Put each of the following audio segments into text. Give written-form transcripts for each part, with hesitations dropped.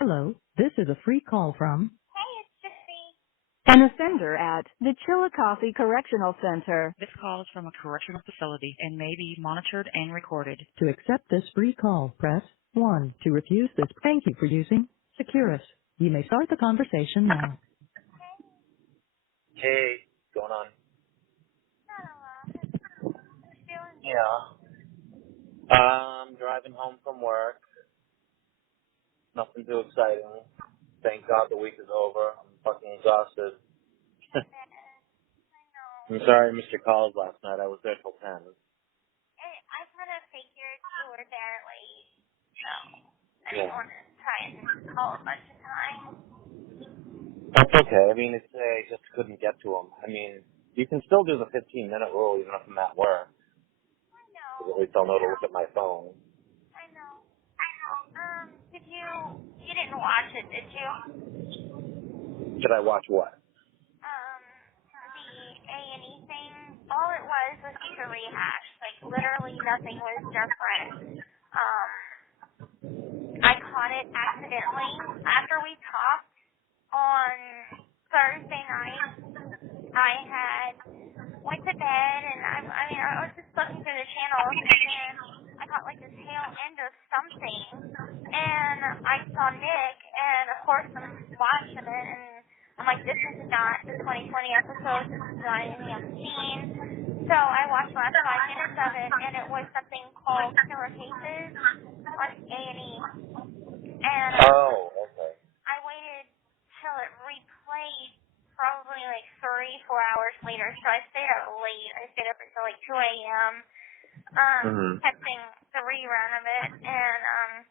Hello, this is a free call from Hey, it's Gypsy. an offender at the Chillicothe Correctional Center. This call is from a correctional facility and may be monitored and recorded. To accept this free call, press 1. To refuse this, thank you for using Securus. You may start the conversation now. Hey, what's going on? Not a lot. Just feeling good. Yeah. Driving home from work. Nothing too exciting. Thank God the week is over. I'm fucking exhausted. I know. I'm sorry I missed your calls last night. I was there till 10. I kind of figured you were there late, so I didn't Yeah. want to try and call a bunch of times. That's okay. I mean, I just couldn't get to them. I mean, you can still do the 15-minute rule even if I'm at work. I know. Because at least I'll know to look at my phone. I know. You didn't watch it, did you? Should I watch what? The A&E thing, all it was just a rehash. Like, literally nothing was different. I caught it accidentally after we talked on Thursday night. I had went to bed and I was just looking through the channels and I got like this tail end of something and I saw Nick and of course I'm watching it and I'm like, this is not the 2020 episode, this is not anything I've seen. So I watched the last 5 minutes of it and it was something called Killer Cases on A&E. And Oh, okay. I waited till it replayed probably like 3-4 hours later, so I stayed up late. I stayed up until like 2 a.m. Catching the rerun of it, and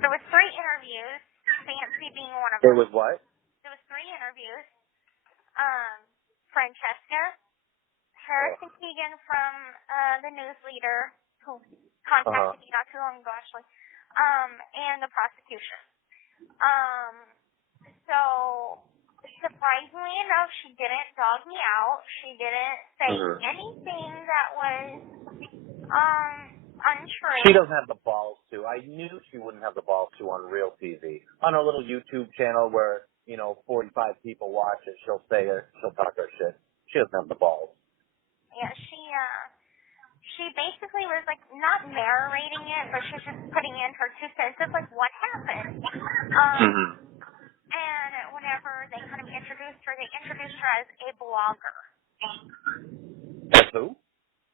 there was 3 interviews, Fancy being one of It them. was what? There was 3 interviews. Francesca, Harrison Keegan from the news leader who contacted me not too long ago actually, and the prosecution. So surprisingly enough, she didn't dog me out. She didn't say anything that was untrue. She doesn't have the balls to. I knew she wouldn't have the balls to on real TV. On her little YouTube channel where, 45 people watch it, she'll talk her shit. She doesn't have the balls. Yeah, she basically was like not narrating it, but she was just putting in her 2 cents of like what happened. And whenever they kind of introduced her, they introduced her as a blogger. As who?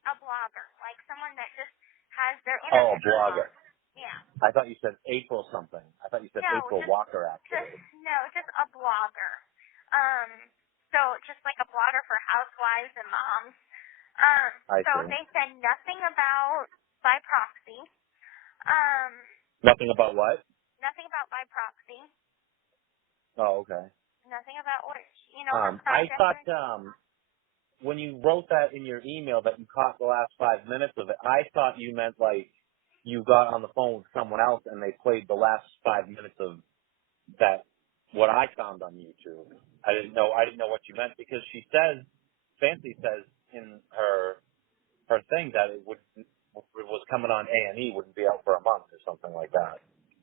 A blogger, like someone that just has their Oh, internet a blogger. blog. Yeah. I thought you said April something. I thought you said No, April Walker, actually. just a blogger. So just like a blogger for housewives and moms. I So see. they said nothing about by proxy. Nothing about what? Nothing about by proxy. Oh, okay. Nothing about what her I project. thought when you wrote that in your email that you caught the last 5 minutes of it, I thought you meant like you got on the phone with someone else and they played the last 5 minutes of that, what I found on YouTube. I didn't know what you meant because Fancy says in her thing that it was coming on A&E, wouldn't be out for a month or something like that.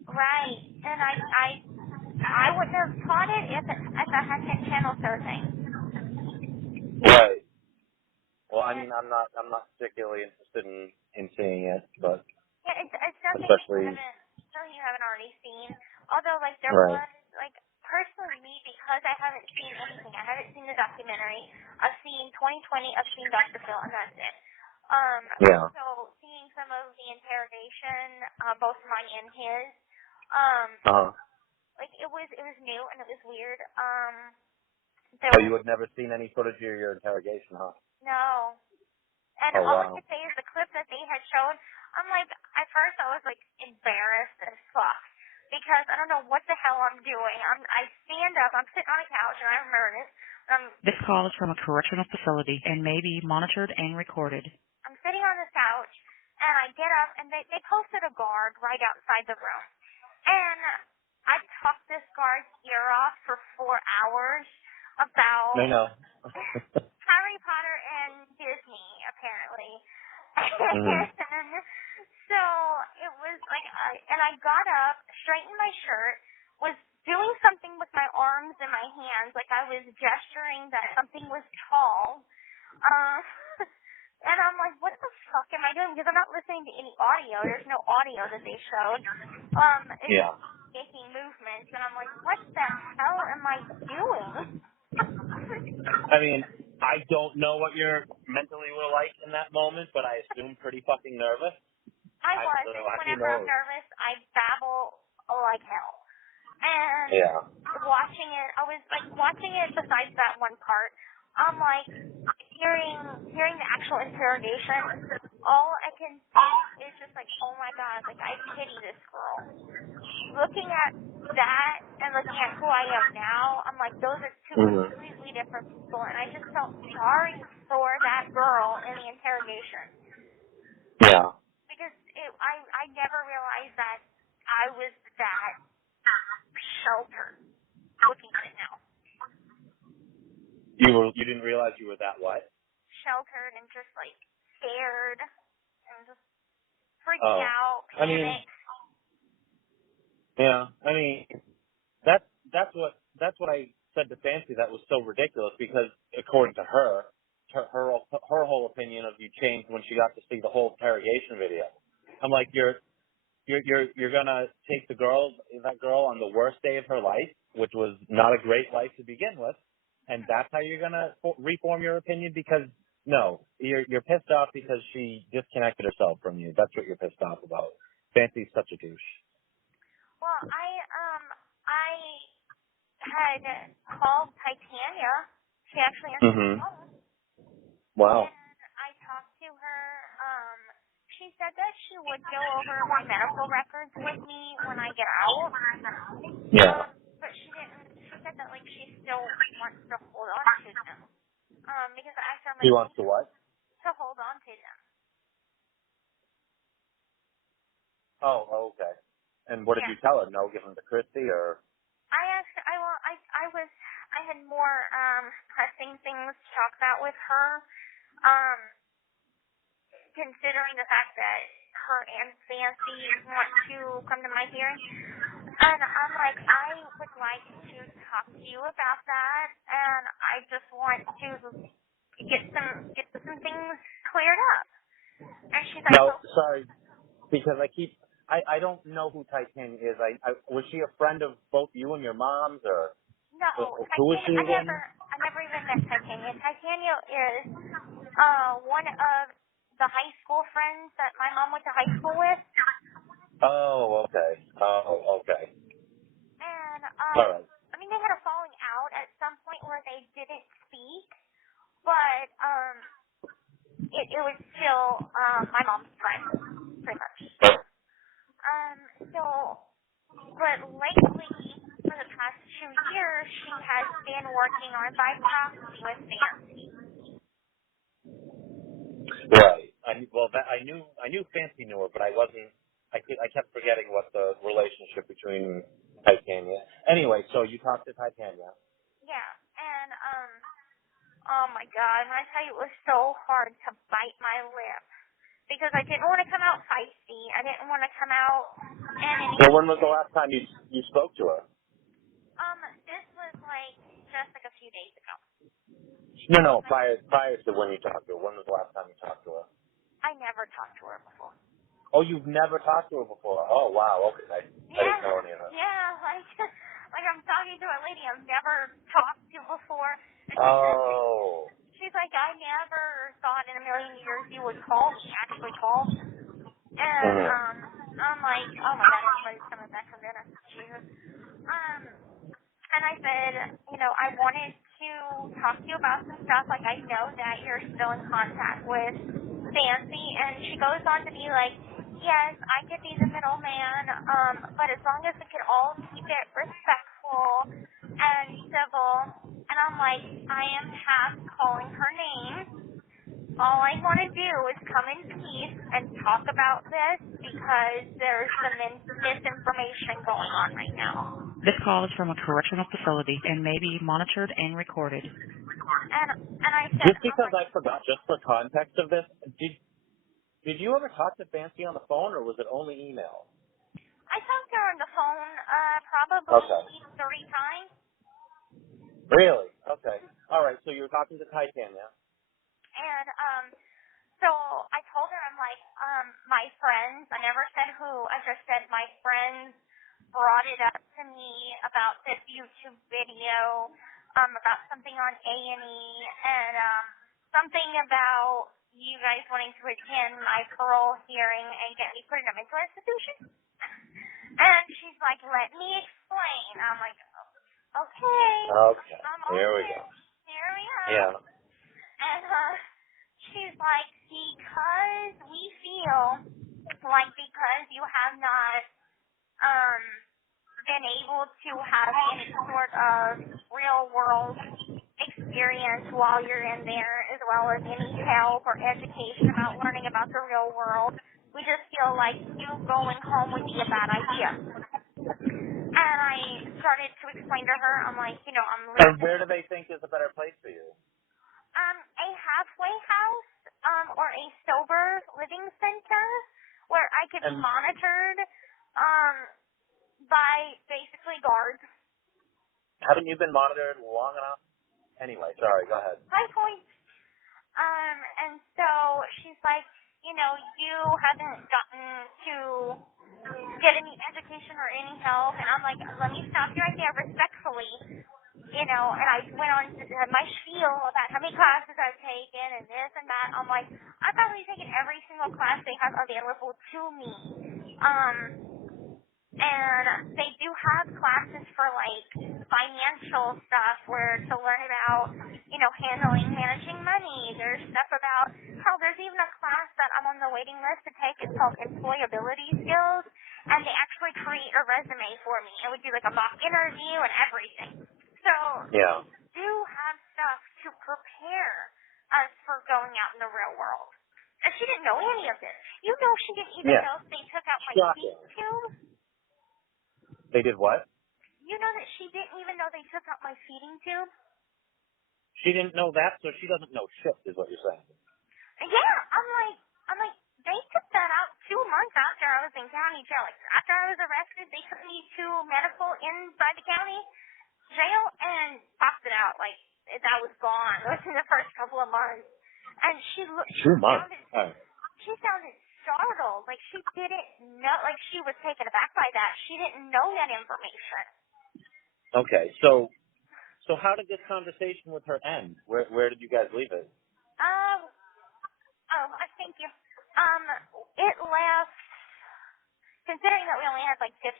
Right, and I wouldn't have taught it if I had 10 channels surfing. Right. Well, I mean, I'm not particularly interested in seeing it, but Yeah, it's nothing especially you haven't already seen. Although, like, there right. was, like, personally me, because I haven't seen anything. I haven't seen the documentary. I've seen 2020, I've seen Dr. Phil, and that's it. Yeah. So seeing some of the interrogation, both mine and his, like, it was new and it was weird. So you had never seen any footage of your interrogation, huh? No. And Oh, all I wow. could say is the clip that they had shown, I'm like, at first I was like embarrassed as fuck because I don't know what the hell I'm doing. I stand up, I'm sitting on a couch, and I remember this. This call is from a correctional facility and may be monitored and recorded. I'm sitting on this couch, and I get up, and they posted a guard right outside the room. And I talked this guard's ear off for 4 hours about I know. Harry Potter and Disney, apparently. So it was like, and I got up, straightened my shirt, was doing something with my arms and my hands, like I was gesturing that something was tall. And I'm like, what the fuck am I doing? Because I'm not listening to any audio. There's no audio that they showed. It's just making movements, and I'm like, what the hell am I doing? I mean, I don't know what you mentally were like in that moment, but I assume pretty fucking nervous. I was. Whenever I'm nervous, I babble like hell. And watching it, I was like watching it besides that one part. I'm like hearing the actual interrogation. All I can think is just like, oh my god, like I pity this girl. Looking at that and looking at who I am now, I'm like, those are two completely different people, and I just felt sorry for that girl in the interrogation. Yeah. Because I never realized that I was that sheltered. Looking at it now. You didn't realize you were that what? Sheltered and just like scared and just freaking out, panicked. I mean, that's what I said to Fancy that was so ridiculous, because according to her whole opinion of you changed when she got to see the whole interrogation video. I'm like, you're gonna take that girl on the worst day of her life, which was not a great life to begin with, and that's how you're gonna reform your opinion? Because no, you're pissed off because she disconnected herself from you. That's what you're pissed off about. Fancy's such a douche. Well, I had called Titania. She actually answered the phone. Wow. And I talked to her. She said that she would go over my medical records with me when I get out. Yeah. But she didn't. She said that like she still wants to hold on to them. Because I asked her, She wants to what? To hold on to them. Oh, okay. And what did you tell her? No, give them to Christy, or? I had more pressing things to talk about with her. Considering the fact that her and Fancy want to come to my hearing. And I'm like, I would like to talk to you about that, and I just want to get some things cleared up. And she's like, no, sorry, because I don't know who Titania is. Was she a friend of both you and your mom's, or? No, who was she again? I never even met Titania. Titania is one of the high school friends that my mom went to high school with. Oh, okay. And all right. I mean, they had a falling out at some point where they didn't speak, but it was still my mom's friend, pretty much. But lately, for the past 2 years, she has been working on biopsy with Fancy. Right. I knew Fancy knew her, but I kept forgetting what the relationship between Titania. Anyway, so you talked to Titania. Yeah, and oh my God, when I tell you, it was so hard to bite my lip because I didn't want to come out feisty. I didn't want to come out and. So when was the last time you spoke to her? This was just a few days ago. No, prior to when you talked to her. When was the last time you talked to her? I never talked to her before. Oh, you've never talked to her before? Oh, wow. Okay, I didn't know any of that. Yeah, like I'm talking to a lady I've never talked to before. And she's like, I never thought in a million years you would actually call me. And I'm like, oh my God, everybody's coming back from dinner. Jesus. And I said, I wanted to talk to you about some stuff. Like, I know that you're still in contact with Fancy. And she goes on to be like, yes, I could be the middleman, but as long as we could all keep it respectful and civil. And I'm like, I am past calling her name. All I want to do is come in peace and talk about this because there's some misinformation going on right now. This call is from a correctional facility and may be monitored and recorded. And I said, just because I forgot, just for context of this, did you ever talk to Fancy on the phone, or was it only email? I talked to her on the phone probably Okay. 3 times. Really? Okay. All right. So you're talking to Titania. And so I told her, I'm like, my friends, I never said who, I just said my friends brought it up to me about this YouTube video, about something on A&E, and something about you guys wanting to attend my parole hearing and get me put in a mental institution. And she's like, let me explain. I'm like, okay. Okay. I'm Here we open. go. Here we are. Yeah. And she's like, because we feel like because you have not been able to have any sort of real world experience while you're in there, as well as any help or education about learning about the real world, we just feel like you going home would be a bad idea. And I started to explain to her, I'm like, I'm And living where do they think is a better place for you? a halfway house, or a sober living center where I could be And monitored, by basically guards. haven't you been monitored long enough? Anyway, sorry. Go ahead. High points. And so she's like, you haven't gotten to get any education or any help. And I'm like, let me stop you right there respectfully. And I went on to my spiel about how many classes I've taken and this and that. I'm like, I've probably taken every single class they have available to me. And they do have classes for, like, financial stuff where to learn about, managing money. There's stuff about, there's even a class that I'm on the waiting list to take. It's called employability skills. And they actually create a resume for me. It would do, like, a mock interview and everything. So Yeah. they do have stuff to prepare us for going out in the real world. And she didn't know any of this. She didn't even know if they took out my Shocking. feeding tube. They did what? You know that she didn't even know they took out my feeding tube? She didn't know that, so she doesn't know shit, is what you're saying. Yeah, I'm like, they took that out 2 months after I was in county jail. Like, after I was arrested, they took me to medical inside the county jail and popped it out. Like, that was gone. It was in the first couple of months. And she 2 months. she sounded startled. Like, she didn't know, like, she was taken aback by that. She didn't know that information. Okay, so how did this conversation with her end? Where did you guys leave it? Thank you. It left, considering that we only had like 15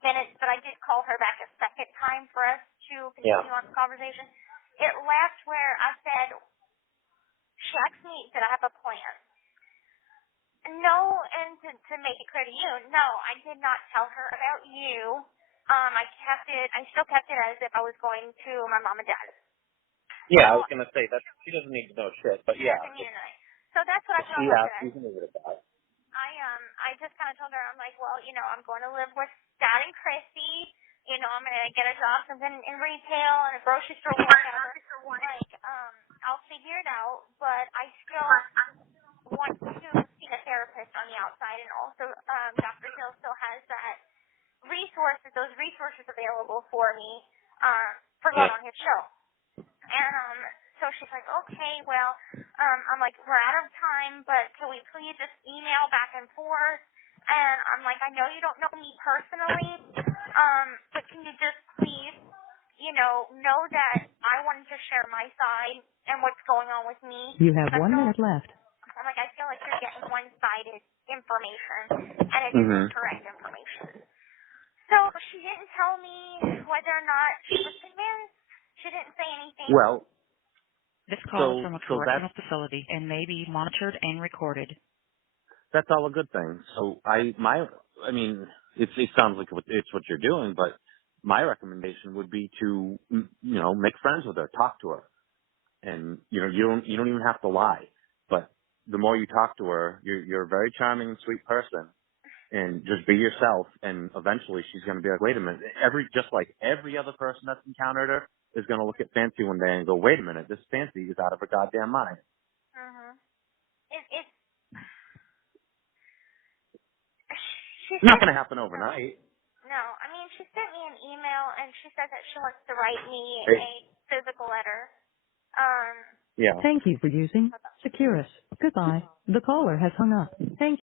minutes, but I did call her back a second time for us to continue on the conversation. It left where I said, she asked me, did I have a plan? No, and to make it clear to you, no, I did not tell her about you. I still kept it as if I was going to my mom and dad. Yeah, I was going to say that she doesn't need to know shit, but yeah. She doesn't need to know. So that's what I told She her asked, today. you can leave it at that. I just kind of told her, I'm like, well, I'm going to live with Dad and Chrissy. I'm going to get a job, something in retail and a grocery store, whatever. Like, I'll figure it out, but I still want to see a therapist on the outside, and also, Dr. Hill still has those resources available for me, for going on his show. And, so she's like, okay, well, I'm like, we're out of time, but can we please just email back and forth? And I'm like, I know you don't know me personally, but can you just please, know that I wanted to share my side and what's going on with me. You have 1 minute left. I'm like, I feel like you're getting one-sided information, and it isn't correct information. So she didn't tell me whether or not she was convinced. She didn't say anything. Well, This call is from a correctional facility and may be monitored and recorded. that's all a good thing. So it sounds like it's what you're doing, but my recommendation would be to, make friends with her, talk to her. And, you don't even have to lie, but the more you talk to her, you're a very charming and sweet person, and just be yourself. And eventually she's going to be like, wait a minute, just like every other person that's encountered her is going to look at Fancy one day and go, wait a minute, this Fancy is out of her goddamn mind. She's not going to happen overnight. No, I mean, she sent me an email, and she said that she wants to write me Hey. a physical letter. Yeah. Thank you for using Securus. Goodbye. The caller has hung up. Thank